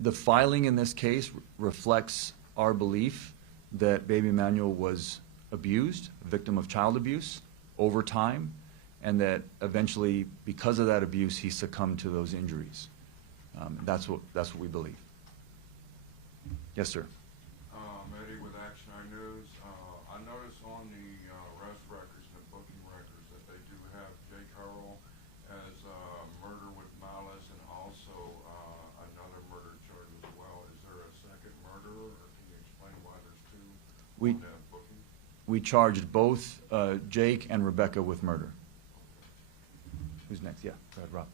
The filing in this case reflects our belief that baby Emmanuel was abused, a victim of child abuse over time, and that eventually, because of that abuse, he succumbed to those injuries. That's what we believe. Yes, sir. Eddie with Action Eye News. I noticed on the arrest records and the booking records that they do have Jake Haro as murder with malice and also another murder charge as well. Is there a second murderer, or can you explain why there's two on that booking? We charged both Jake and Rebecca with murder. Who's next? Yeah, go ahead, Rob.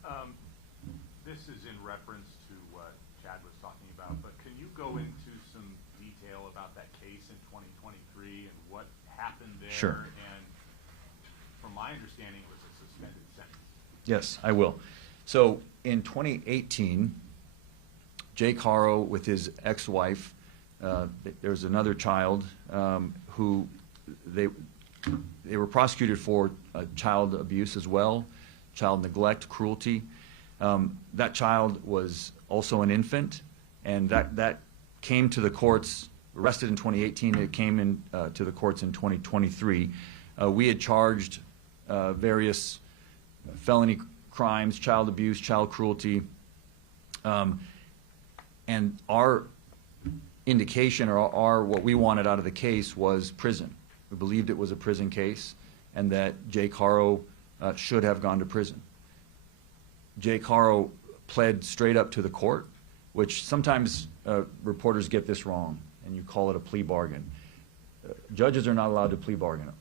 This is in reference to what Chad was talking about, but can you go into some detail about that case in 2023 and what happened there? Sure. And from my understanding, it was a suspended sentence. Yes, I will. So in 2018, Jake Haro with his ex-wife, there's another child who they were prosecuted for child abuse as well, child neglect, cruelty. That child was also an infant, and that came to the courts, arrested in 2018, it came in to the courts in 2023. We had charged various felony crimes, child abuse, child cruelty, and our indication or what we wanted out of the case was prison. We believed it was a prison case and that Jake Haro should have gone to prison. Jake Haro pled straight up to the court, which sometimes reporters get this wrong, and you call it a plea bargain. Judges are not allowed to plea bargain.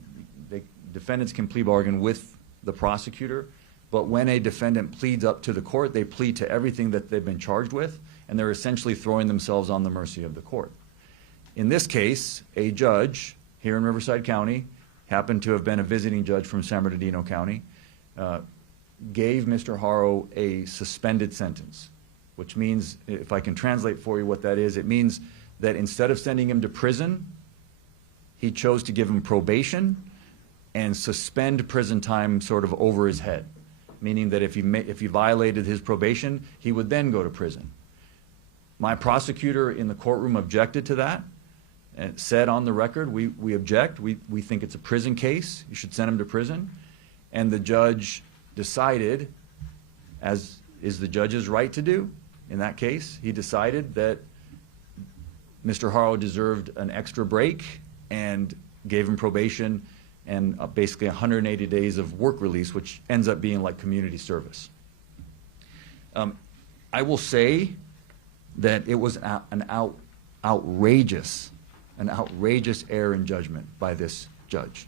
Defendants can plea bargain with the prosecutor, but when a defendant pleads up to the court, they plead to everything that they've been charged with, and they're essentially throwing themselves on the mercy of the court. In this case, a judge here in Riverside County, happened to have been a visiting judge from San Bernardino County, gave Mr. Haro a suspended sentence, which means, if I can translate for you what that is, it means that instead of sending him to prison, he chose to give him probation and suspend prison time sort of over his head, meaning that if he violated his probation, he would then go to prison. My prosecutor in the courtroom objected to that and said on the record, we object, we think it's a prison case, you should send him to prison. And the judge decided, as is the judge's right to do in that case, he decided that Mr. Haro deserved an extra break and gave him probation and basically 180 days of work release, which ends up being like community service. I will say that it was an outrageous error in judgment by this judge.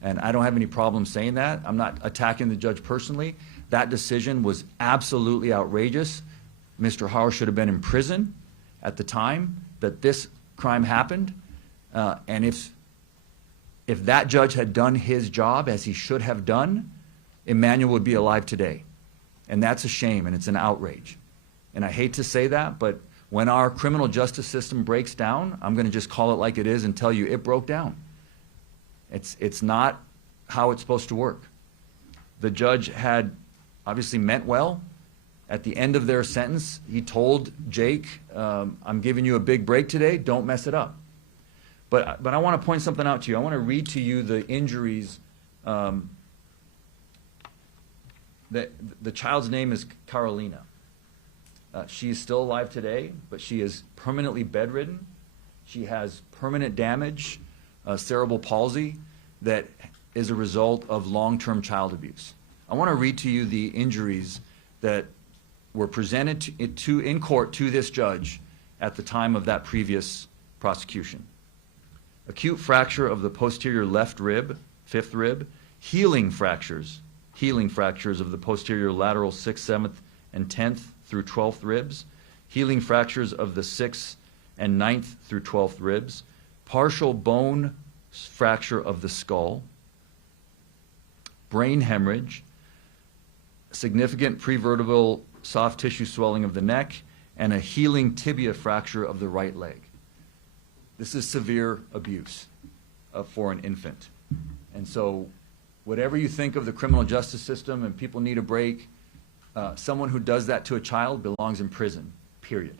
And I don't have any problem saying that. I'm not attacking the judge personally. That decision was absolutely outrageous. Mr. Haro should have been in prison at the time that this crime happened. And if that judge had done his job as he should have done, Emmanuel would be alive today. And that's a shame, and it's an outrage. And I hate to say that, but when our criminal justice system breaks down, I'm going to just call it like it is and tell you it broke down. It's not how it's supposed to work. The judge had obviously meant well. At the end of their sentence, he told Jake, I'm giving you a big break today, don't mess it up. But I want to point something out to you. I want to read to you the injuries. The child's name is Carolina. She is still alive today, but she is permanently bedridden. She has permanent damage, cerebral palsy, that is a result of long-term child abuse. I want to read to you the injuries that were presented in court to this judge at the time of that previous prosecution. Acute fracture of the posterior left rib, 5th rib, healing fractures of the posterior lateral 6th, 7th, and 10th through 12th ribs, healing fractures of the 6th and 9th through 12th ribs, partial bone fracture of the skull, brain hemorrhage, significant prevertebral soft tissue swelling of the neck, and a healing tibia fracture of the right leg. This is severe abuse for an infant. And so whatever you think of the criminal justice system and people need a break, someone who does that to a child belongs in prison, period.